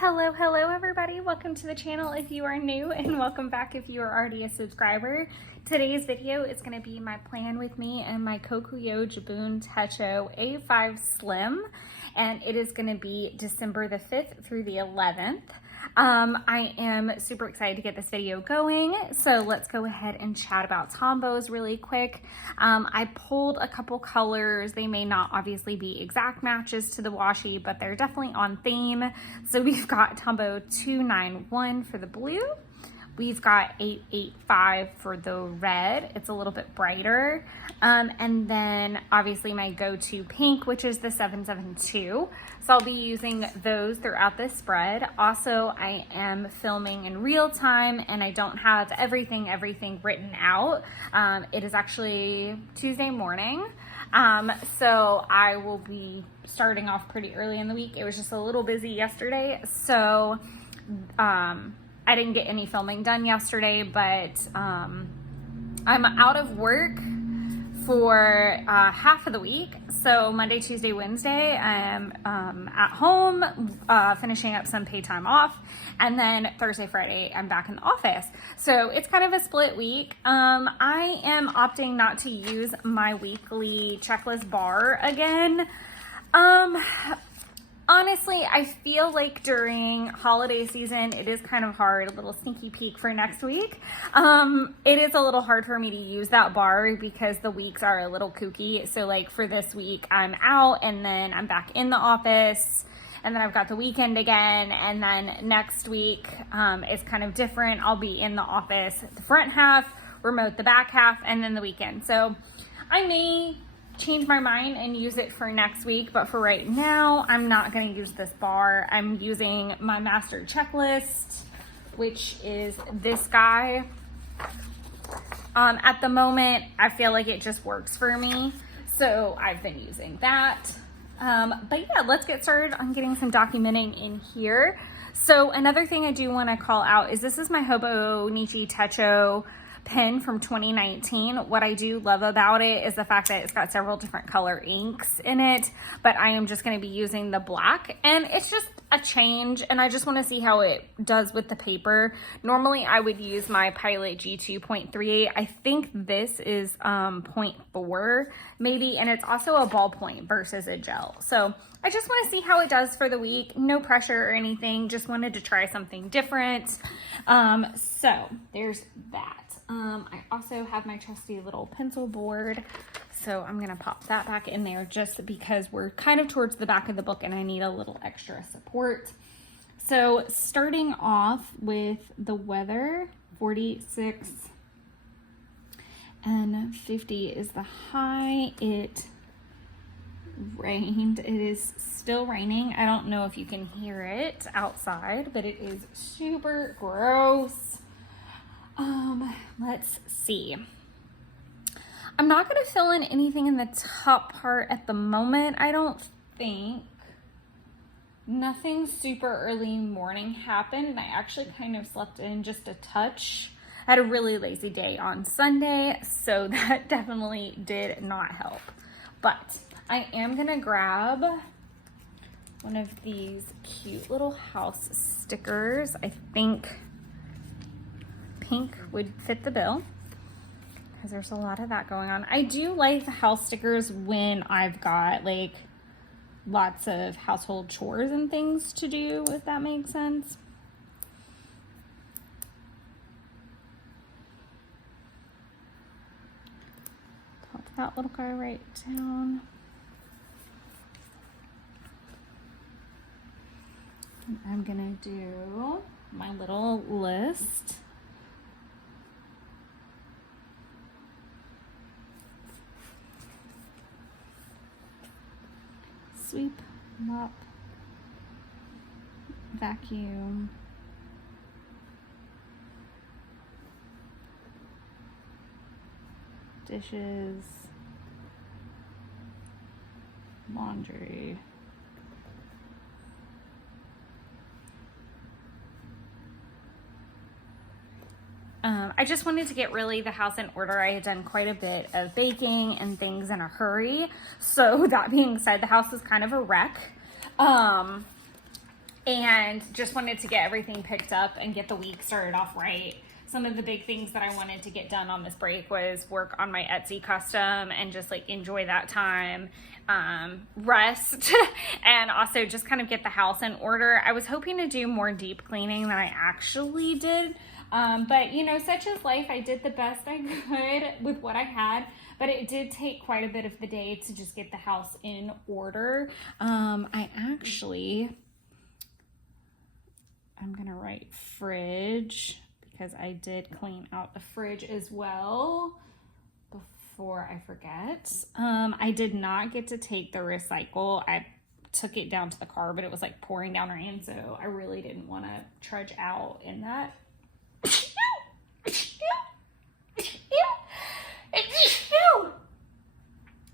Hello everybody. Welcome to the channel if you are new, and welcome back if you are already a subscriber. Today's video is going to be my plan with me and my Kokuyo Jibun Techo A5 Slim, and it is going to be December the 5th through the 11th. I am super excited to get this video going, so let's go ahead and chat about Tombos really quick. I pulled a couple colors. They may not obviously be exact matches to the washi, but they're definitely on theme. So we've got Tombow 291 for the blue. We've got 885 for the red. It's a little bit brighter. And then obviously my go-to pink, which is the 772. So I'll be using those throughout this spread. Also, I am filming in real time and I don't have everything written out. It is actually Tuesday morning. So I will be starting off pretty early in the week. It was just a little busy yesterday. So, I didn't get any filming done yesterday, but I'm out of work for half of the week. So Monday, Tuesday, Wednesday, I'm at home finishing up some paid time off. And then Thursday, Friday, I'm back in the office. So it's kind of a split week. I am opting not to use my weekly checklist bar again. Honestly, I feel like during holiday season, it is kind of hard, a little sneaky peek for next week. It is a little hard for me to use that bar because the weeks are a little kooky. So like for this week, I'm out and then I'm back in the office and then I've got the weekend again. And then next week is kind of different. I'll be in the office the front half, remote the back half, and then the weekend. So I may change my mind and use it for next week, but for right now I'm not going to use this bar. I'm using my master checklist, which is this guy. At the moment I feel like it just works for me, so I've been using that. But yeah, let's get started on getting some documenting in here. So another thing I do want to call out is this is my Hobonichi Techo pen from 2019. What I do love about it is the fact that it's got several different color inks in it, but I am just going to be using the black, and it's just a change, and I just want to see how it does with the paper. Normally I would use my Pilot G2.38. I think this is 0.4 maybe, and it's also a ballpoint versus a gel. So I just want to see how it does for the week. No pressure or anything, just wanted to try something different. So there's that. I also have my trusty little pencil board, so I'm going to pop that back in there just because we're kind of towards the back of the book and I need a little extra support. So starting off with the weather, 46 and 50 is the high. It rained. It is still raining. I don't know if you can hear it outside, but it is super gross. Let's see. I'm not going to fill in anything in the top part at the moment, I don't think. Nothing super early morning happened, and I actually kind of slept in just a touch. I had a really lazy day on Sunday, so that definitely did not help. But I am going to grab one of these cute little house stickers. I think pink would fit the bill because there's a lot of that going on. I do like the house stickers when I've got like lots of household chores and things to do, if that makes sense. Pop that little guy right down. And I'm gonna do my little list. Sweep, mop, vacuum, dishes, laundry, I just wanted to get really the house in order. I had done quite a bit of baking and things in a hurry. So that being said, the house was kind of a wreck. and just wanted to get everything picked up and get the week started off right. Some of the big things that I wanted to get done on this break was work on my Etsy custom and just like enjoy that time, rest, and also just kind of get the house in order. I was hoping to do more deep cleaning than I actually did, but you know, such is life. I did the best I could with what I had, but it did take quite a bit of the day to just get the house in order. I'm gonna write fridge, because I did clean out the fridge as well before I forget. I did not get to take the recycle. I took it down to the car, but it was like pouring down rain, so I really didn't want to trudge out in that.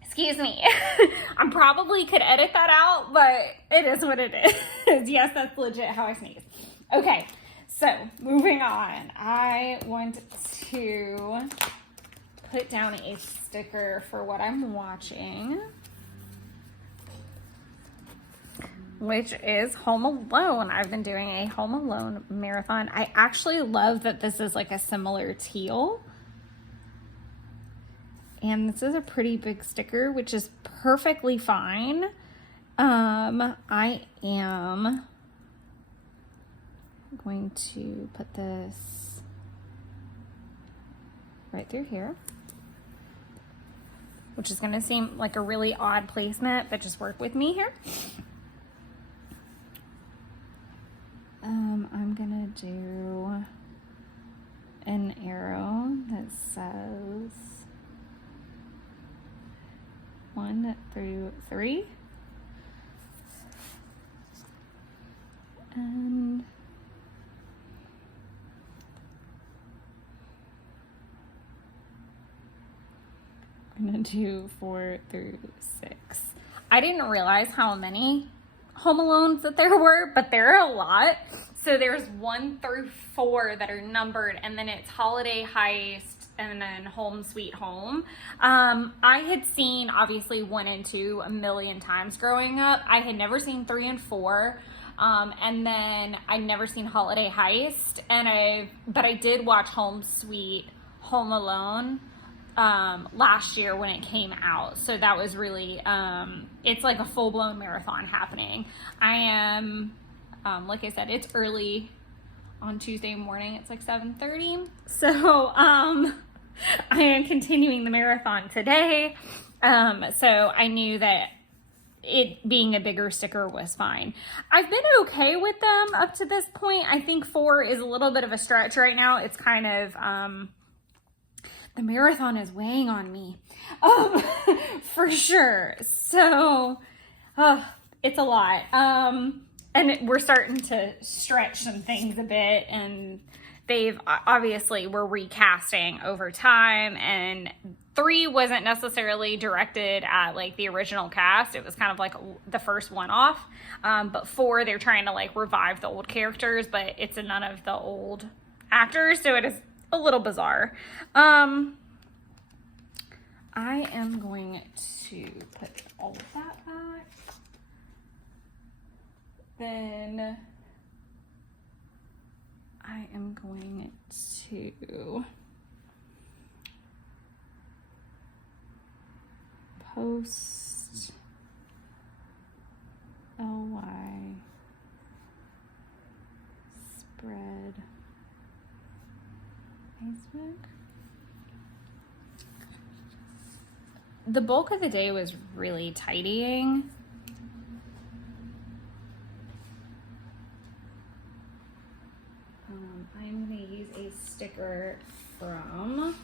Excuse me. I probably could edit that out, but it is what it is. Yes, that's legit how I sneeze. Okay. So, moving on, I want to put down a sticker for what I'm watching, which is Home Alone. I've been doing a Home Alone marathon. I actually love that this is like a similar teal. And this is a pretty big sticker, which is perfectly fine. I am going to put this right through here, which is going to seem like a really odd placement, but just work with me here. I'm gonna do an arrow that says 1 through 3, and I'm gonna do 4 through 6. I didn't realize how many Home Alones that there were, but there are a lot. So there's 1 through 4 that are numbered, and then it's Holiday Heist, and then Home Sweet Home. I had seen obviously 1 and 2 a million times growing up. I had never seen 3 and 4. And then I'd never seen Holiday Heist, but I did watch Home Sweet Home Alone last year when it came out. So that was really, it's like a full-blown marathon happening. I am, like I said, it's early on Tuesday morning. It's like 7:30. So, I am continuing the marathon today. So I knew that it being a bigger sticker was fine. I've been okay with them up to this point. I think 4 is a little bit of a stretch right now. It's kind of, the marathon is weighing on me, for sure. So, it's a lot. And we're starting to stretch some things a bit, and they've obviously we're recasting over time, and 3 wasn't necessarily directed at like the original cast. It was kind of like the first one off. But 4, they're trying to like revive the old characters, but it's none of the old actors. So it is a little bizarre. I am going to put all of that back. Then I am going to post LY spread Facebook. The bulk of the day was really tidying. I'm going to use a sticker from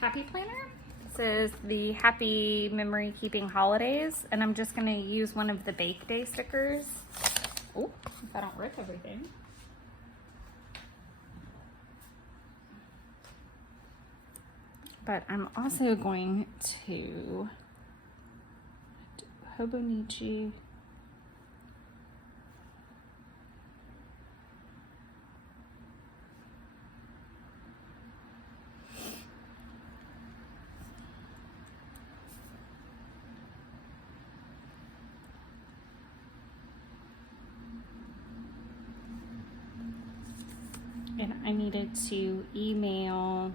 Happy Planner. It says the Happy Memory Keeping Holidays, and I'm just going to use one of the Bake Day stickers. Oh, if I don't rip everything. But I'm also going to do Hobonichi. and I needed to email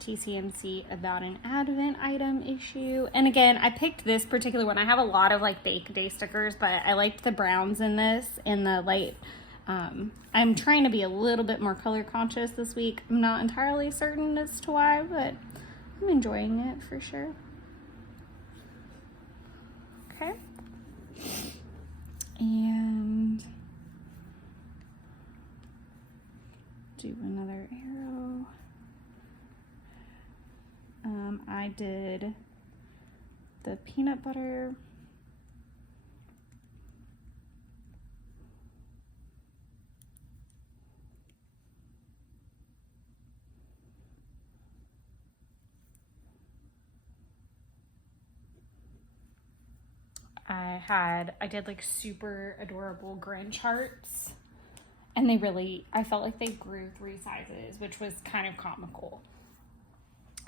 TCMC about an Advent item issue. And again, I picked this particular one. I have a lot of like Bake Day stickers, but I liked the browns in this, in the light. I'm trying to be a little bit more color conscious this week. I'm not entirely certain as to why, but I'm enjoying it for sure. Okay. And do another arrow. I did the peanut butter. I did like super adorable Grinch hearts, and I felt like they grew 3 sizes, which was kind of comical.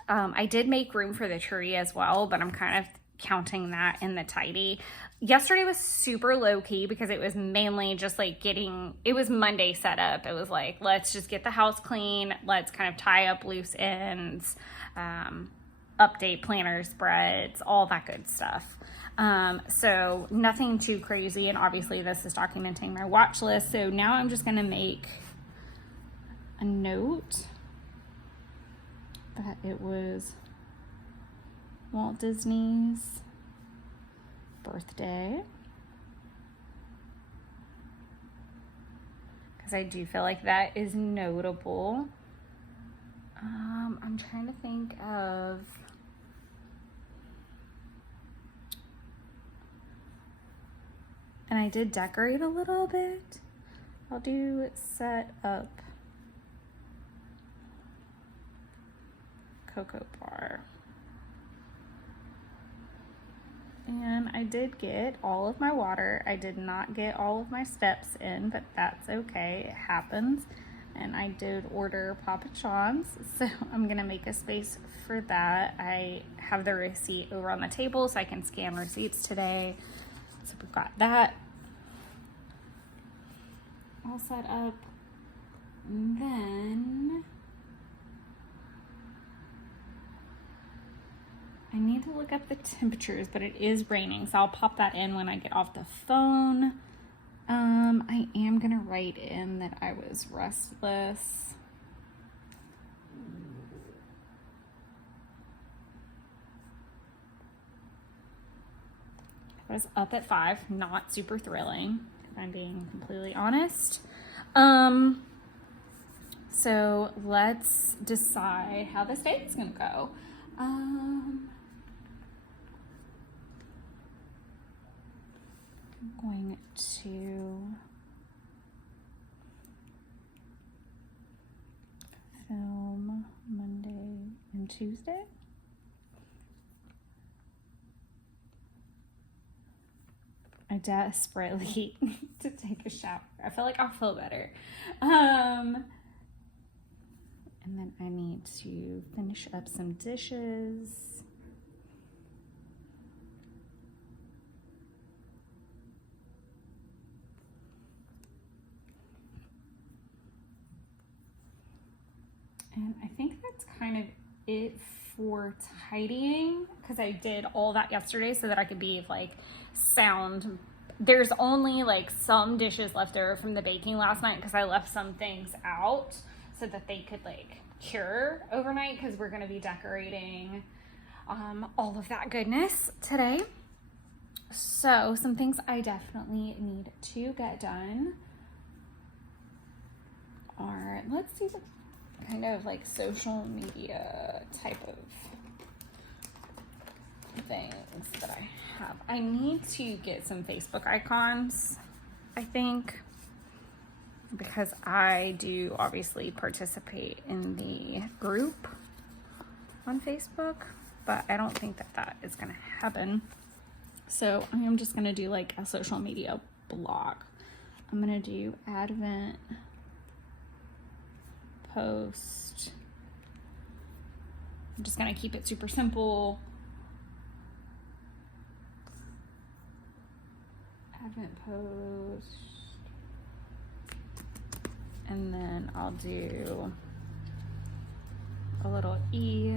I did make room for the tree as well, but I'm kind of counting that in the tidy. Yesterday was super low key because it was mainly just like it was Monday setup. It was like, let's just get the house clean. Let's kind of tie up loose ends, update planner spreads, all that good stuff. So nothing too crazy. And obviously this is documenting my watch list. So now I'm just going to make a note that it was Walt Disney's birthday, because I do feel like that is notable. I'm trying to think of, and I did decorate a little bit. I'll do set up cocoa bar. And I did get all of my water. I did not get all of my steps in, but that's okay. It happens. And I did order Papa John's, so I'm gonna make a space for that. I have the receipt over on the table so I can scan receipts today. So we've got that all set up. And then I need to look up the temperatures, but it is raining, so I'll pop that in when I get off the phone. I am gonna write in that I was restless. I was up at 5, not super thrilling, if I'm being completely honest. So let's decide how this day is gonna go. I'm going to film Monday and Tuesday. I desperately need to take a shower. I feel like I'll feel better. And then I need to finish up some dishes. And I think that's kind of it for tidying, because I did all that yesterday so that I could be like sound. There's only like some dishes left over from the baking last night because I left some things out so that they could like cure overnight, because we're going to be decorating all of that goodness today. So some things I definitely need to get done are, let's see the kind of like social media type of things that I have. I need to get some Facebook icons, I think, because I do obviously participate in the group on Facebook, but I don't think that that is going to happen. So I am just going to do like a social media blog. I'm going to do Advent post. I'm just going to keep it super simple. Advent post. And then I'll do a little E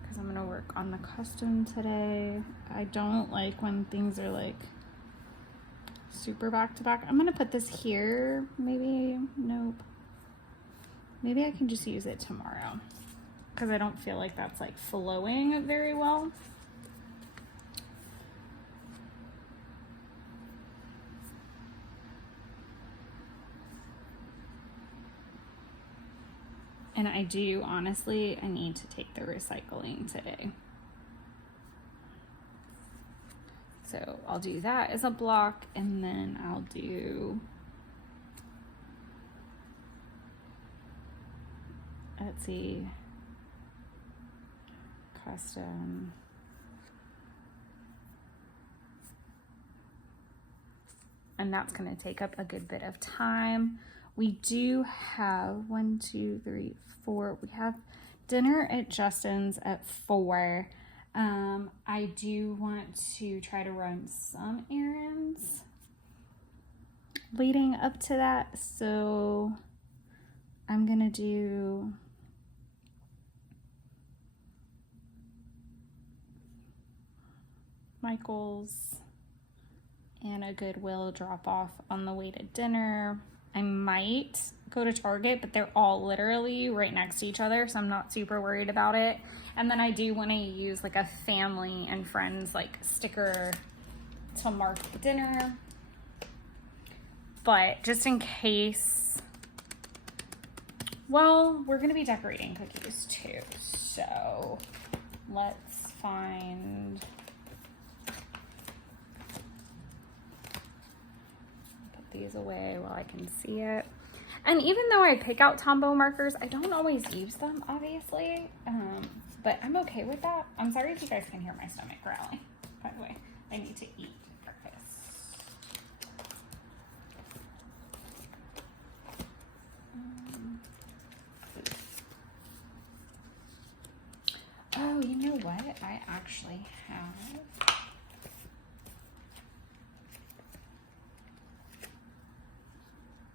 because I'm gonna work on the custom today. I don't like when things are like super back to back. I'm gonna put this here, maybe, nope. Maybe I can just use it tomorrow because I don't feel like that's like flowing very well. And I do, honestly, I need to take the recycling today. So I'll do that as a block, and then I'll do, let's see, custom. And that's gonna take up a good bit of time. We do have 1, 2, 3, 4. We have dinner at Justin's at 4. I do want to try to run some errands leading up to that. So I'm gonna do Michael's and a Goodwill drop off on the way to dinner. I might go to Target, but they're all literally right next to each other, so I'm not super worried about it. And then I do want to use like a family and friends like sticker to mark the dinner. But just in case, well, we're gonna be decorating cookies too. So let's find, these away while I can see it. And even though I pick out Tombow markers, I don't always use them, obviously, but I'm okay with that. I'm sorry if you guys can hear my stomach growling, by the way. I need to eat breakfast. Oh, you know what? I actually have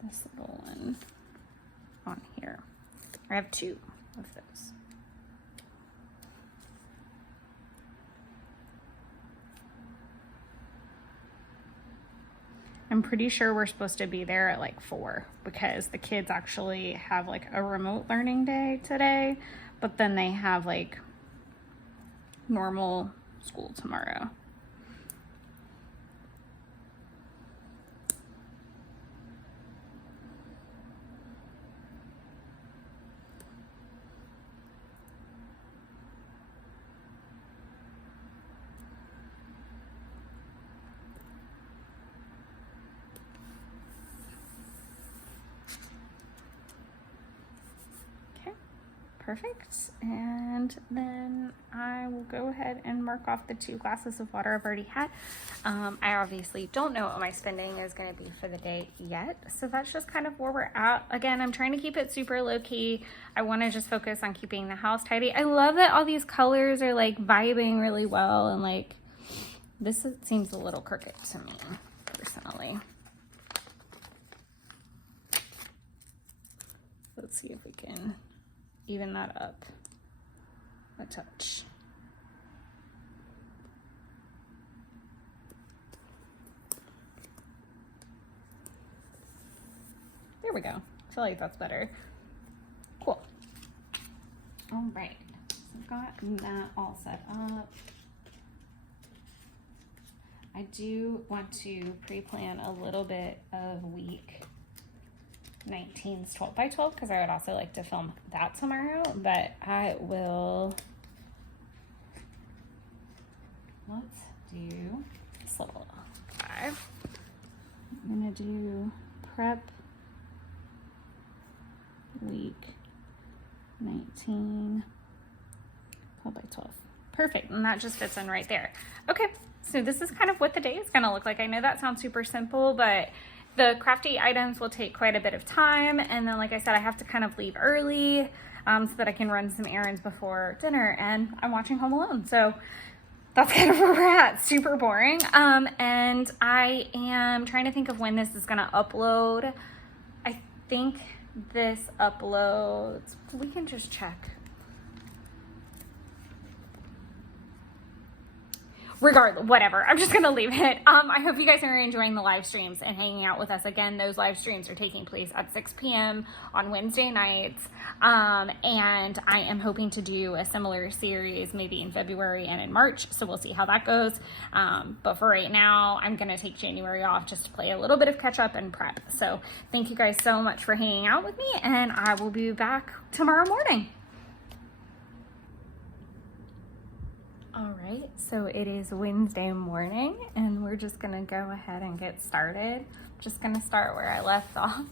this little one on here. I have 2 of those. I'm pretty sure we're supposed to be there at like 4 because the kids actually have like a remote learning day today, but then they have like normal school tomorrow. Perfect. And then I will go ahead and mark off the 2 glasses of water I've already had. I obviously don't know what my spending is going to be for the day yet, so that's just kind of where we're at. Again, I'm trying to keep it super low-key. I want to just focus on keeping the house tidy. I love that all these colors are like vibing really well, and like this seems a little crooked to me personally. Let's see if we can even that up a touch. There we go. I feel like that's better. Cool. All right, so I've got that all set up. I do want to pre-plan a little bit of week 19's 12 by 12 because I would also like to film that tomorrow, but I will, let's do this little 5. I'm gonna do prep week 19 12 by 12. Perfect, and that just fits in right there. Okay, so this is kind of what the day is gonna look like. I know that sounds super simple, but the crafty items will take quite a bit of time, and then like I said, I have to kind of leave early so that I can run some errands before dinner, and I'm watching Home Alone, so that's kind of where we're at. Super boring. And I am trying to think of when this is gonna upload. I think this uploads, we can just check. Regardless, whatever, I'm just gonna leave it. I hope you guys are enjoying the live streams and hanging out with us. Again, those live streams are taking place at 6 p.m. on Wednesday nights. And I am hoping to do a similar series maybe in February and in March. So we'll see how that goes. But for right now, I'm gonna take January off just to play a little bit of catch up and prep. So thank you guys so much for hanging out with me, and I will be back tomorrow morning. All right, so it is Wednesday morning and we're just gonna go ahead and get started. Just gonna start where I left off.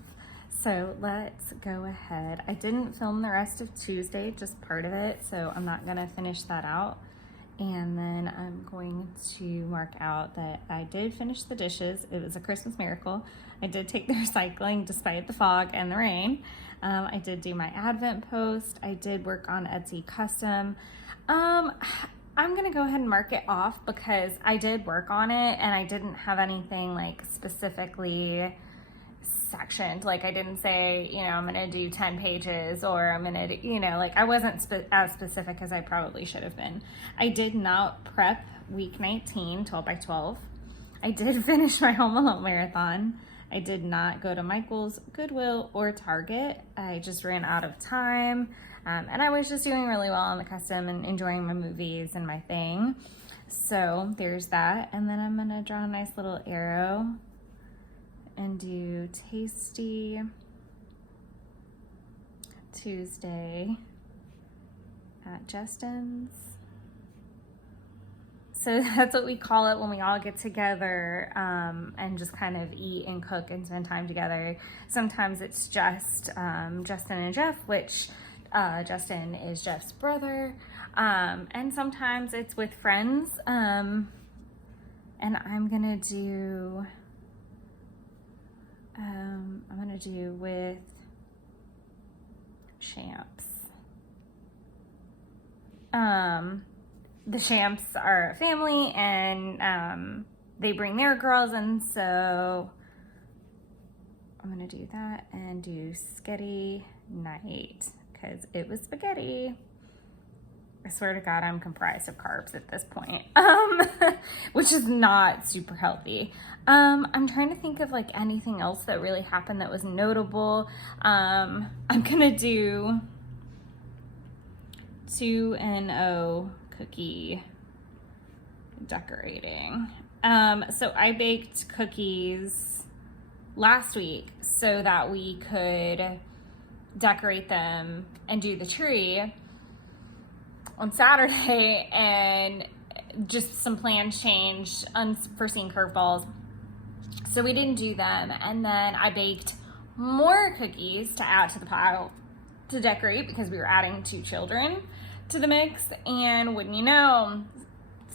So let's go ahead. I didn't film the rest of Tuesday, just part of it, so I'm not gonna finish that out. And then I'm going to mark out that I did finish the dishes. It was a Christmas miracle. I did take the recycling despite the fog and the rain. I did do my Advent post. I did work on Etsy custom. I'm gonna go ahead and mark it off because I did work on it and I didn't have anything like specifically sectioned. Like I didn't say, you know, I'm gonna do 10 pages or I'm gonna do, you know, like I wasn't as specific as I probably should have been. I did not prep week 19, 12 by 12. I did finish my Home Alone marathon. I did not go to Michael's, Goodwill, or Target. I just ran out of time. And I was just doing really well on the custom and enjoying my movies and my thing. So there's that. And then I'm gonna draw a nice little arrow and do Tasty Tuesday at Justin's. So that's what we call it when we all get together and just kind of eat and cook and spend time together. Sometimes it's just Justin and Jeff, which Justin is Jeff's brother, and sometimes it's with friends, and I'm gonna do with Champs. The Champs are a family, and they bring their girls, and so I'm gonna do that and do Sketty Night. Because it was spaghetti. I swear to God, I'm comprised of carbs at this point, which is not super healthy. I'm trying to think of like anything else that really happened that was notable. I'm gonna do 2-0 cookie decorating. So I baked cookies last week so that we could decorate them and do the tree on Saturday, and just some plans changed, unforeseen curveballs, so we didn't do them. And then I baked more cookies to add to the pile to decorate because we were adding 2 children to the mix, and wouldn't you know,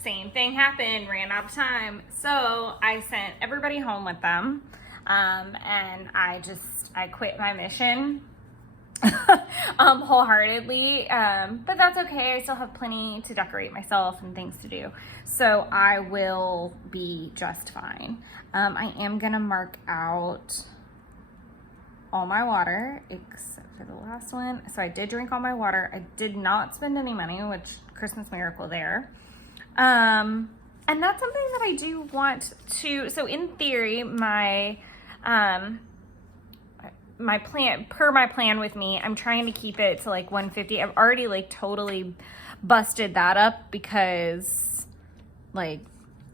same thing happened, ran out of time. So I sent everybody home with them, and I quit my mission wholeheartedly, but that's okay. I still have plenty to decorate myself and things to do, so I will be just fine. I am gonna mark out all my water except for the last one. So I did drink all my water. I did not spend any money, which Christmas miracle there. And that's something that I do want to, so in theory, my plan with me, I'm trying to keep it to like 150. I've already like totally busted that up because like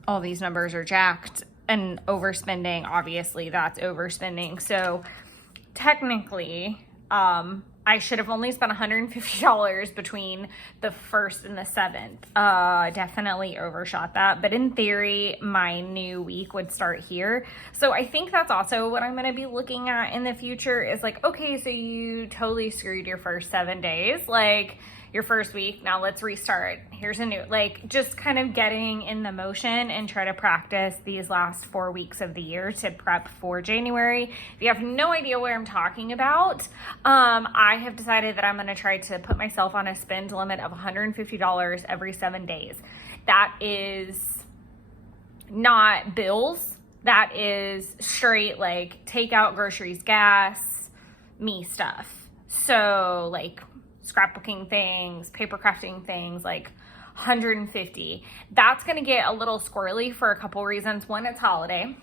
all these numbers are jacked, and overspending, obviously that's overspending. So technically, I should have only spent $150 between the 1st and the 7th. Definitely overshot that. But in theory, my new week would start here. So I think that's also what I'm going to be looking at in the future is like, okay, so you totally screwed your first 7 days. Like, your first week, now let's restart. Here's a new, like just kind of getting in the motion and try to practice these last 4 weeks of the year to prep for January. If you have no idea what I'm talking about, I have decided that I'm gonna try to put myself on a spend limit of $150 every 7 days. That is not bills. that is straight like takeout, groceries, gas, me stuff. So like scrapbooking things, paper crafting things, like 150. That's gonna get a little squirrely for a couple reasons. One, it's holiday.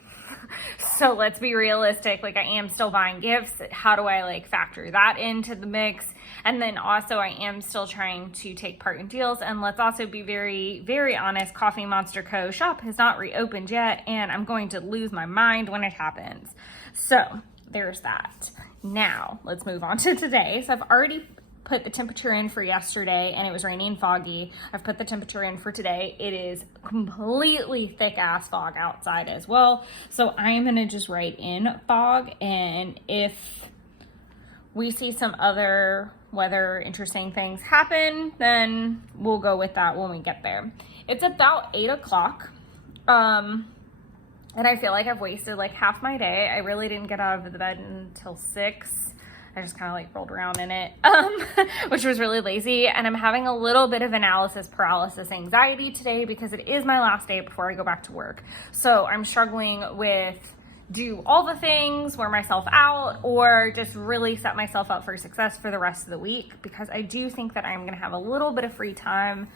So let's be realistic. Like I am still buying gifts. How do I like factor that into the mix? And then also I am still trying to take part in deals. And let's also be very, very honest. Coffee Monster Co. shop has not reopened yet, and I'm going to lose my mind when it happens. So there's that. Now let's move on to today. So I've already put the temperature in for yesterday and it was rainy and foggy. I've put the temperature in for today. It is completely thick ass fog outside as well. So I'm gonna just write in fog, and if we see some other weather interesting things happen, then we'll go with that when we get there. It's about 8 o'clock. And I feel like I've wasted like half my day. I really didn't get out of the bed until 6. I just kind of like rolled around in it, which was really lazy. And I'm having a little bit of analysis paralysis anxiety today because it is my last day before I go back to work. So I'm struggling with do all the things, wear myself out, or just really set myself up for success for the rest of the week, because I do think that I'm going to have a little bit of free time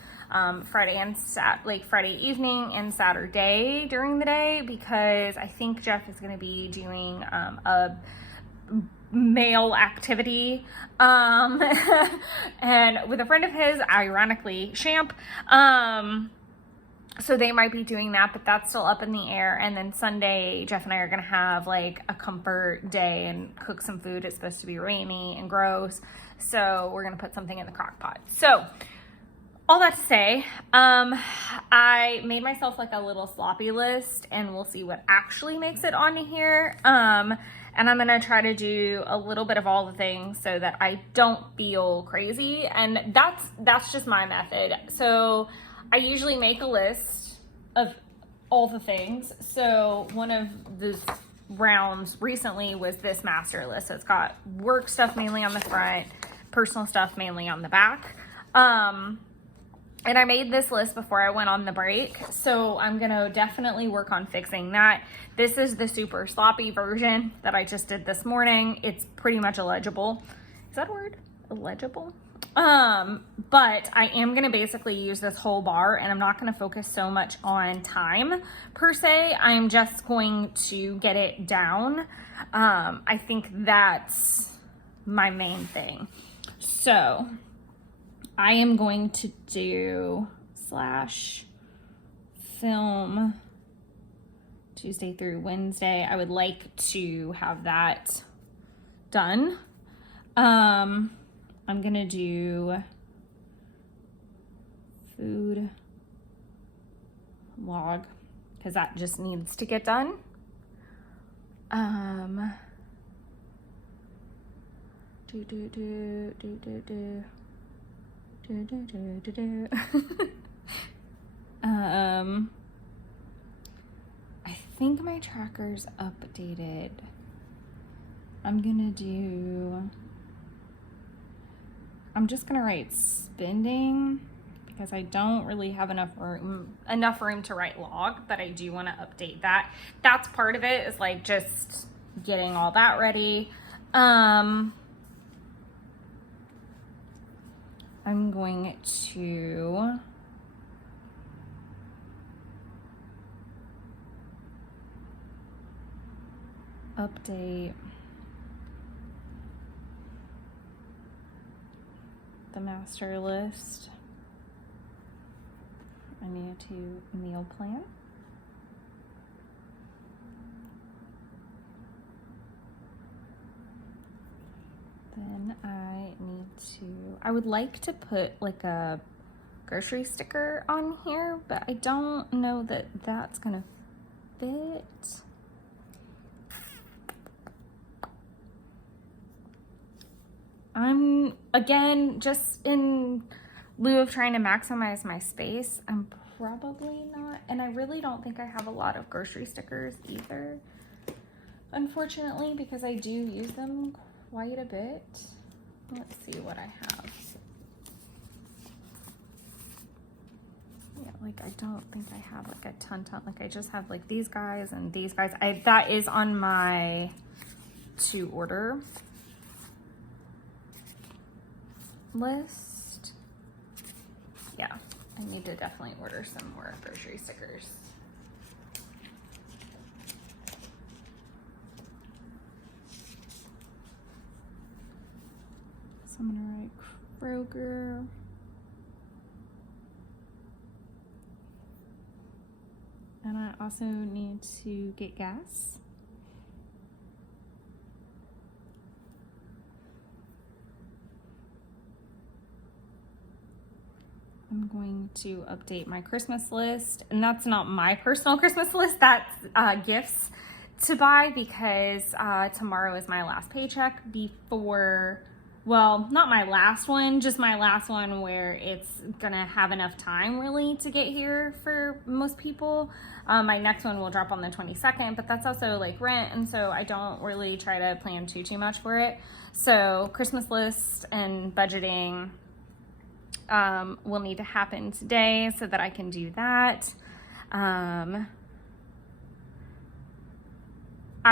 Friday evening and Saturday during the day, because I think Jeff is going to be doing a male activity and with a friend of his, ironically Champ, so they might be doing that, but that's still up in the air. And then Sunday Jeff and I are gonna have like a comfort day and cook some food. It's supposed to be rainy and gross, so we're gonna put something in the crock pot. So all that to say, I made myself like a little sloppy list, and we'll see what actually makes it onto here. And I'm gonna try to do a little bit of all the things so that I don't feel crazy. And that's just my method. So I usually make a list of all the things. So one of the rounds recently was this master list. So it's got work stuff mainly on the front, personal stuff mainly on the back. And I made this list before I went on the break, so I'm gonna definitely work on fixing that. This is the super sloppy version that I just did this morning. It's pretty much illegible. Is that a word? Illegible? But I am gonna basically use this whole bar, and I'm not gonna focus so much on time per se. I'm just going to get it down. I think that's my main thing. So I am going to do /film Tuesday through Wednesday. I would like to have that done. I'm gonna do food log because that just needs to get done. I think my tracker's updated. I'm just gonna write spending because I don't really have enough room to write log, but I do want to update that. That's part of it, is like just getting all that ready. I'm going to update the master list. I need to meal plan. Then I would like to put like a grocery sticker on here, but I don't know that that's gonna fit. I'm, again, just in lieu of trying to maximize my space, I'm probably not, and I really don't think I have a lot of grocery stickers either, unfortunately, because I do use them quite a bit. Let's see what I have. Yeah, like I don't think I have like a ton, like I just have like these guys and these guys. That is on my to order list. Yeah, I need to definitely order some more grocery stickers. So I'm gonna write Kroger. And I also need to get gas. I'm going to update my Christmas list, and that's not my personal Christmas list, that's gifts to buy, because tomorrow is my last paycheck before, well, not my last one, just my last one where it's gonna have enough time really to get here for most people. My next one will drop on the 22nd, but that's also like rent, and so I don't really try to plan too much for it. So Christmas list and budgeting will need to happen today so that I can do that. I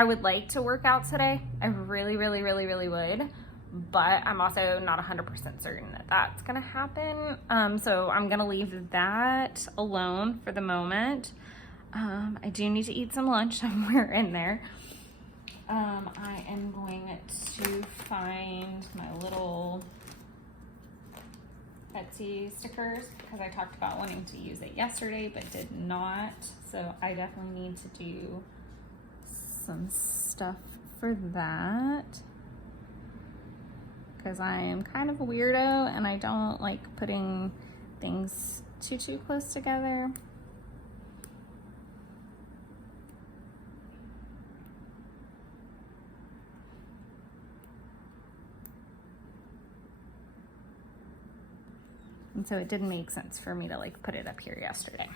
would like to work out today. I really would, but I'm also not 100% certain that that's gonna happen. So I'm gonna leave that alone for the moment. I do need to eat some lunch somewhere in there. I am going to find my little Etsy stickers because I talked about wanting to use it yesterday but did not. So I definitely need to do some stuff for that because I am kind of a weirdo and I don't like putting things too close together. And so it didn't make sense for me to like put it up here yesterday.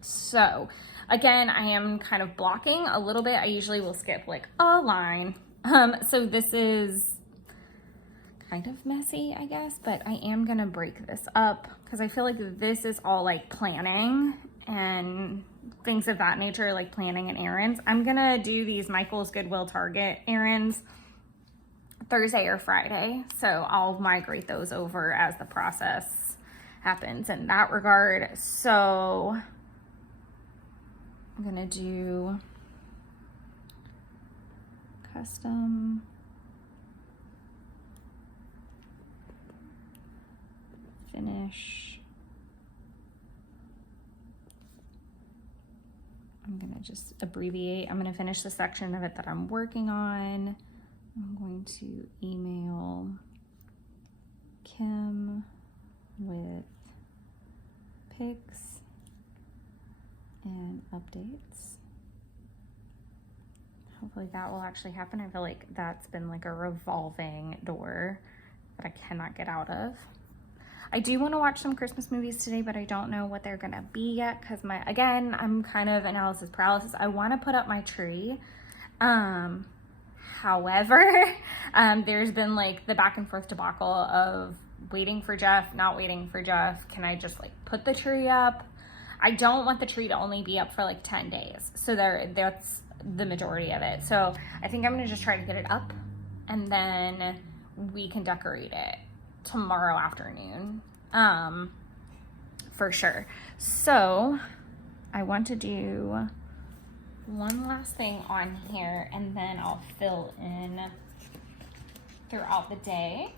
So again, I am kind of blocking a little bit. I usually will skip like a line. So this is kind of messy, I guess, but I am gonna break this up because I feel like this is all like planning and things of that nature, like planning and errands. I'm gonna do these Michael's, Goodwill, Target errands Thursday or Friday. So I'll migrate those over as the process happens in that regard. So I'm gonna do custom, finish. I'm gonna just abbreviate. I'm gonna finish the section of it that I'm working on. I'm going to email Kim with pics and updates. Hopefully that will actually happen. I feel like that's been like a revolving door that I cannot get out of. I do want to watch some Christmas movies today, but I don't know what they're gonna be yet because again, I'm kind of analysis paralysis. I want to put up my tree. However, there's been like the back and forth debacle of waiting for Jeff, not waiting for Jeff. Can I just like put the tree up? I don't want the tree to only be up for like 10 days. So that's the majority of it. So I think I'm gonna just try to get it up and then we can decorate it tomorrow afternoon, for sure. So I want to do one last thing on here and then I'll fill in throughout the day.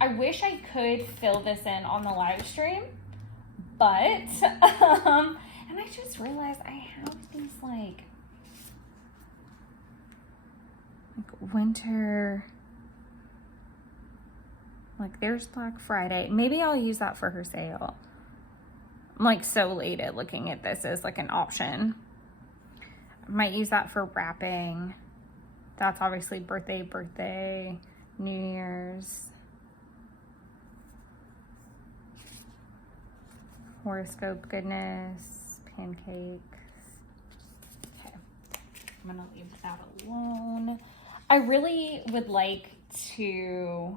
I wish I could fill this in on the live stream, but and I just realized I have these like winter, like there's Black Friday. Maybe I'll use that for her sale. I'm like so late at looking at this as like an option. Might use that for wrapping. That's obviously birthday, New Year's, horoscope goodness, pancakes. Okay, I'm gonna leave that alone. I really would like to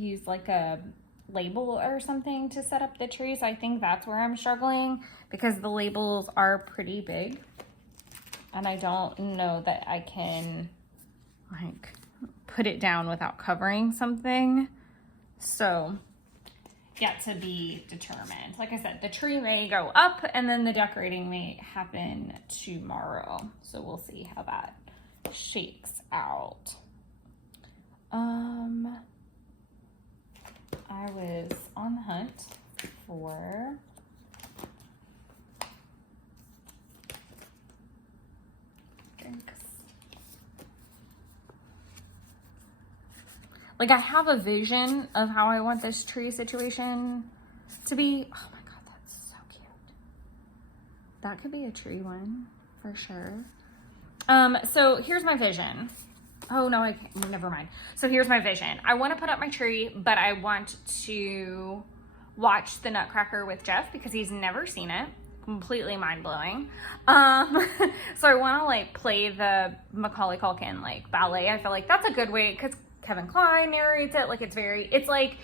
use like a label or something to set up the tree. So I think that's where I'm struggling, because the labels are pretty big and I don't know that I can like put it down without covering something. So yet to be determined. Like I said, the tree may go up and then the decorating may happen tomorrow. So we'll see how that shakes out. I was on the hunt for drinks. Like, I have a vision of how I want this tree situation to be. Oh my God, that's so cute. That could be a tree one for sure. So here's my vision. Oh no, I can't, never mind. So here's my vision. I want to put up my tree, but I want to watch the Nutcracker with Jeff because he's never seen it. Completely mind-blowing. So I want to like play the Macaulay Culkin like ballet. I feel like that's a good way, because Kevin Kline narrates it. Like,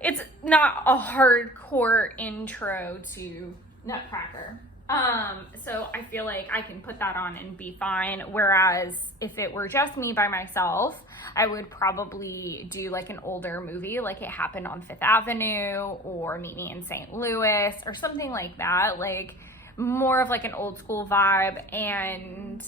it's not a hardcore intro to Nutcracker. So I feel like I can put that on and be fine. Whereas if it were just me by myself, I would probably do like an older movie, like It Happened on Fifth Avenue or Meet Me in St. Louis or something like that. Like more of like an old school vibe. And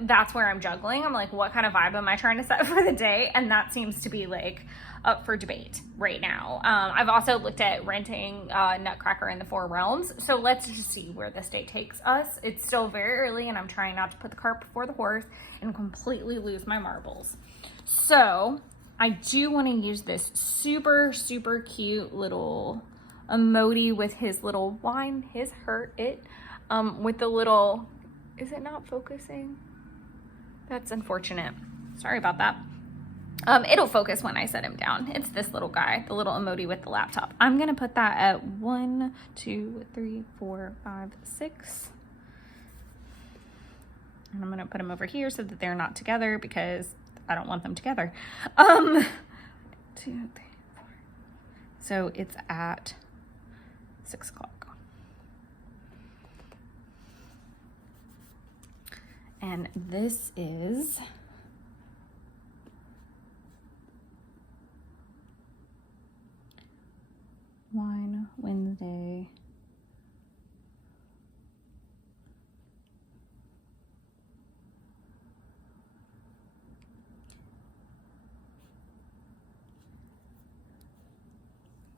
that's where I'm juggling. I'm like, what kind of vibe am I trying to set for the day? And that seems to be like up for debate right now. I've also looked at renting Nutcracker in the Four Realms. So let's just see where this day takes us. It's still very early and I'm trying not to put the cart before the horse and completely lose my marbles. So I do want to use this super, super cute little emoji with his little wine, his hurt it, with the little, is it not focusing? That's unfortunate. Sorry about that. It'll focus when I set him down. It's this little guy, the little emoji with the laptop. I'm gonna put that at 1, 2, 3, 4, 5, 6. And I'm gonna put them over here so that they're not together because I don't want them together. 2, 3, 4. So it's at 6 o'clock. And this is Wine Wednesday.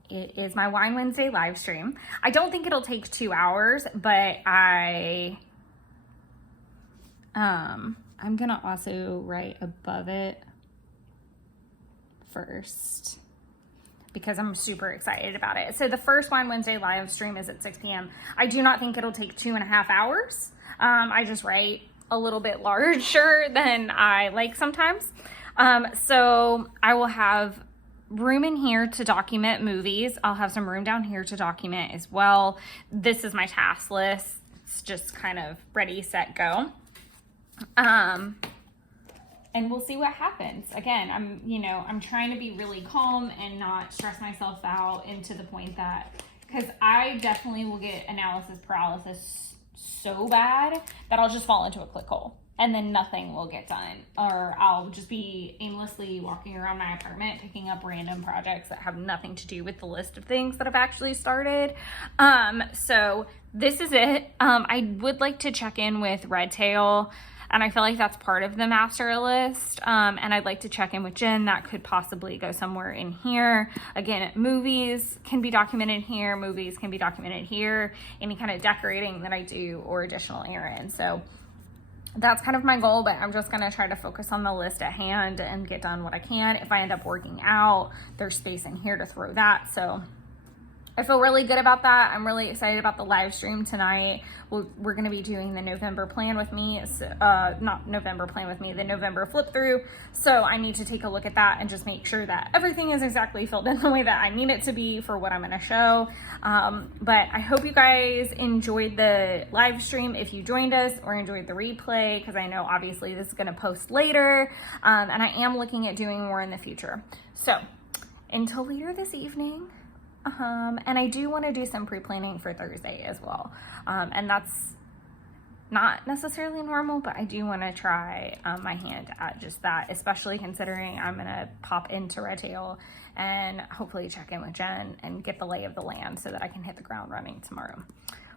It is my Wine Wednesday live stream. I don't think it'll take 2 hours, but I'm gonna also write above it first because I'm super excited about it. So the first Wine Wednesday live stream is at 6 p.m. I do not think it'll take 2.5 hours. I just write a little bit larger than I like sometimes. So I will have room in here to document movies. I'll have some room down here to document as well. This is my task list. It's just kind of ready, set, go. And we'll see what happens. Again, I'm trying to be really calm and not stress myself out into the point that, because I definitely will get analysis paralysis so bad that I'll just fall into a click hole and then nothing will get done. Or I'll just be aimlessly walking around my apartment, picking up random projects that have nothing to do with the list of things that I've actually started. So this is it. I would like to check in with Redtail, and I feel like that's part of the master list. And I'd like to check in with Jen. That could possibly go somewhere in here. Again, movies can be documented here. Movies can be documented here. Any kind of decorating that I do or additional errands. So that's kind of my goal, but I'm just gonna try to focus on the list at hand and get done what I can. If I end up working out, there's space in here to throw that. So I feel really good about that. I'm really excited about the live stream tonight. We're going to be doing the November plan with me. Not November plan with me, the November flip through. So I need to take a look at that and just make sure that everything is exactly filled in the way that I need it to be for what I'm going to show. But I hope you guys enjoyed the live stream if you joined us, or enjoyed the replay, because I know obviously this is going to post later. And I am looking at doing more in the future. So until later this evening. And I do want to do some pre-planning for Thursday as well. And that's not necessarily normal, but I do want to try my hand at just that, especially considering I'm going to pop into Redtail and hopefully check in with Jen and get the lay of the land so that I can hit the ground running tomorrow.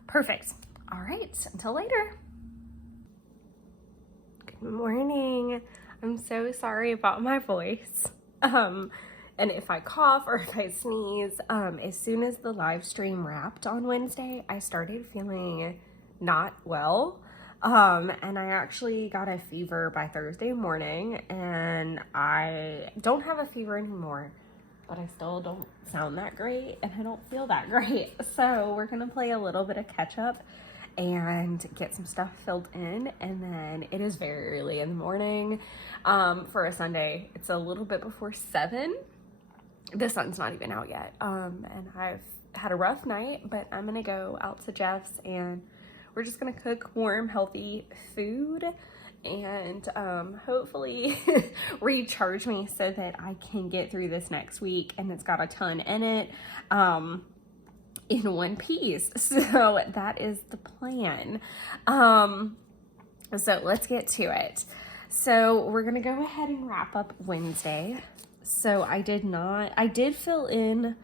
Perfect. All right, until later. Good morning. I'm so sorry about my voice. And if I cough or if I sneeze, as soon as the live stream wrapped on Wednesday, I started feeling not well. And I actually got a fever by Thursday morning, and I don't have a fever anymore, but I still don't sound that great and I don't feel that great. So we're gonna play a little bit of catch up and get some stuff filled in, and then it is very early in the morning. For a Sunday, it's a little bit before 7. The sun's not even out yet. And I've had a rough night, but I'm gonna go out to Jeff's and we're just gonna cook warm, healthy food and hopefully recharge me so that I can get through this next week. And it's got a ton in it in one piece. So that is the plan. So let's get to it. So we're gonna go ahead and wrap up Wednesday. So I did fill in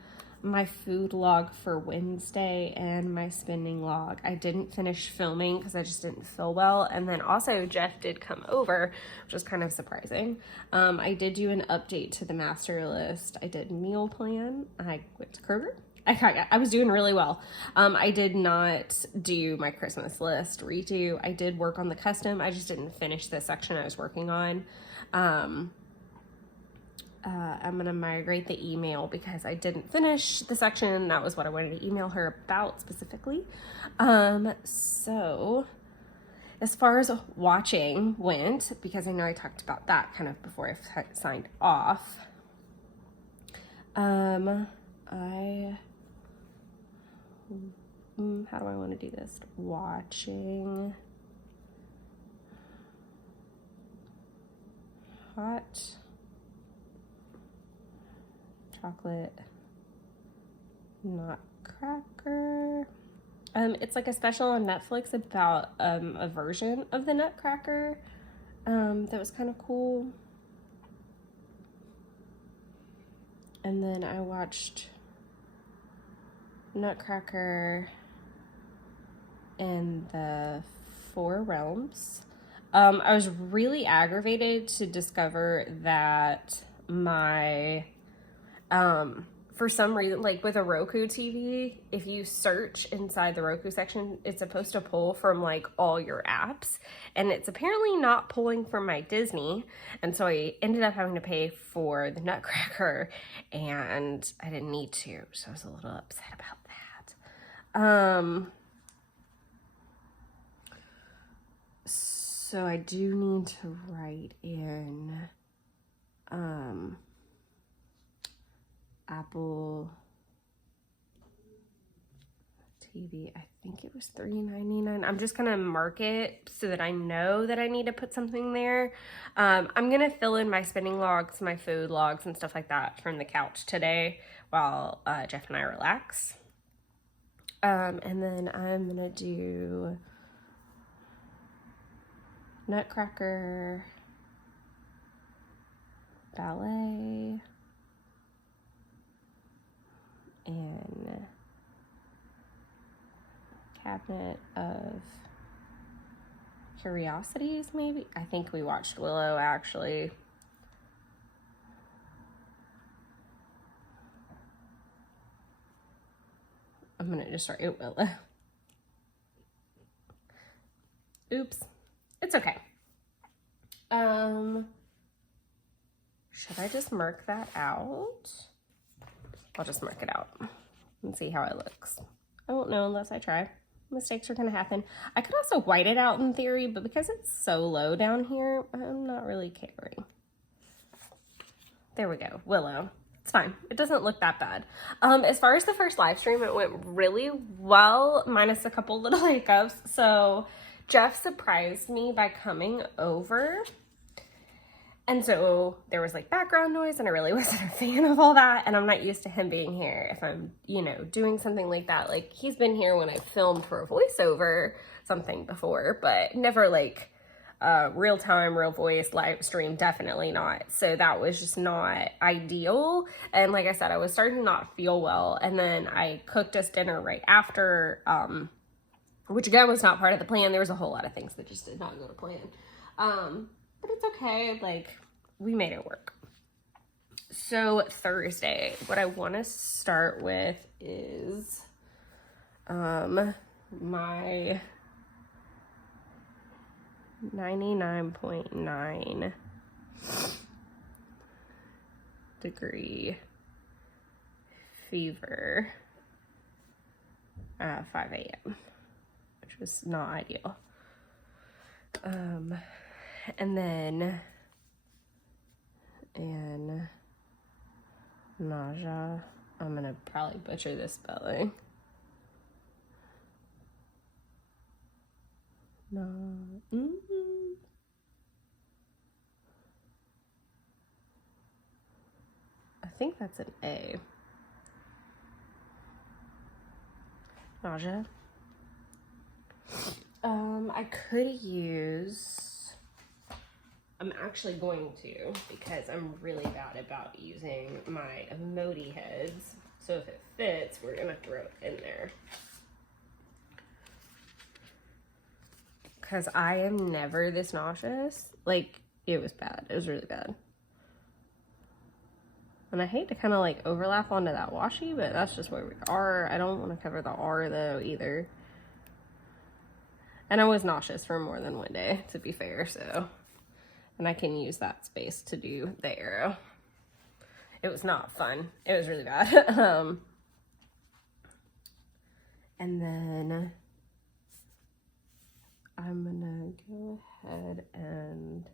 my food log for Wednesday and my spending log. I didn't finish filming because I just didn't feel well. And then also Jeff did come over, which was kind of surprising. I did do an update to the master list. I did meal plan. I went to Kroger. I was doing really well. I did not do my Christmas list redo. I did work on the custom. I just didn't finish the section I was working on. I'm gonna migrate the email because I didn't finish the section. That was what I wanted to email her about specifically. So as far as watching went, because I know I talked about that kind of before I signed off, how do I want to do this? Watching hot chocolate nutcracker. It's like a special on Netflix about a version of the nutcracker that was kind of cool. And then I watched Nutcracker in the Four Realms. I was really aggravated to discover that my for some reason, like with a Roku TV, if you search inside the Roku section, it's supposed to pull from like all your apps, and it's apparently not pulling from my Disney. And so I ended up having to pay for the Nutcracker, and I didn't need to, so I was a little upset about that. So I do need to write in Apple TV. I think it was $3.99. I'm just gonna mark it so that I know that I need to put something there. I'm gonna fill in my spending logs, my food logs, and stuff like that from the couch today while Jeff and I relax. And then I'm gonna do Nutcracker, ballet, and Cabinet of Curiosities, maybe? I think we watched Willow, actually. I'm gonna just write Willow. Oops. It's okay. Should I just mark that out? I'll just mark it out and see how it looks. I won't know unless I try. Mistakes are gonna happen. I could also white it out in theory, but because it's so low down here, I'm not really caring. There we go, Willow. It's fine. It doesn't look that bad. As far as the first live stream, it went really well, minus a couple little hiccups. So Jeff surprised me by coming over And so there was like background noise, and I really wasn't a fan of all that. And I'm not used to him being here if I'm, you know, doing something like that. Like, he's been here when I filmed for a voiceover something before, but never like real time, real voice, live stream, definitely not. So that was just not ideal. And like I said, I was starting to not feel well. And then I cooked us dinner right after, which again was not part of the plan. There was a whole lot of things that just did not go to plan. But it's okay, like, we made it work. So Thursday, what I want to start with is my 99.9 degree fever at 5 a.m., which was not ideal. And then, nausea, I'm gonna probably butcher this spelling. No, I think that's an A. Nausea. I could use, I'm actually going to, because I'm really bad about using my emoji heads. So if it fits, we're gonna throw it in there. Because I am never this nauseous. Like, it was bad. It was really bad. And I hate to kind of like overlap onto that washi, but that's just where we are. I don't want to cover the R though either. And I was nauseous for more than one day, to be fair, so. And I can use that space to do the arrow. It was not fun. It was really bad. And then I'm gonna go ahead and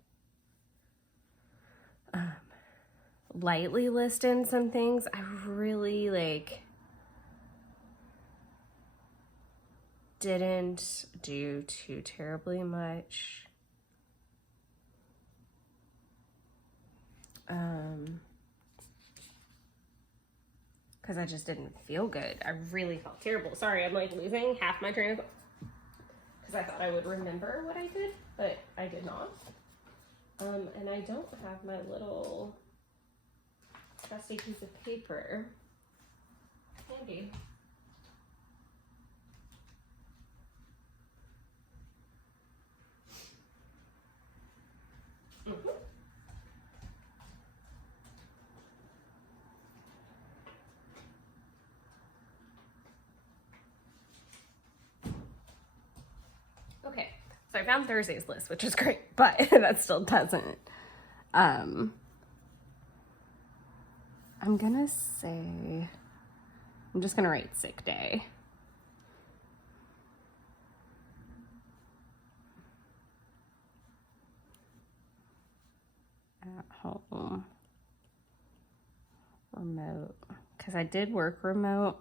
lightly list in some things. I really like didn't do too terribly much. Because I just didn't feel good. I really felt terrible. Sorry, I'm like losing half my train of thought. Because I thought I would remember what I did, but I did not. And I don't have my little trusty piece of paper handy. Okay, so I found Thursday's list, which is great, but that still doesn't. I'm gonna say, I'm just gonna write sick day. At home. Remote. Because I did work remote.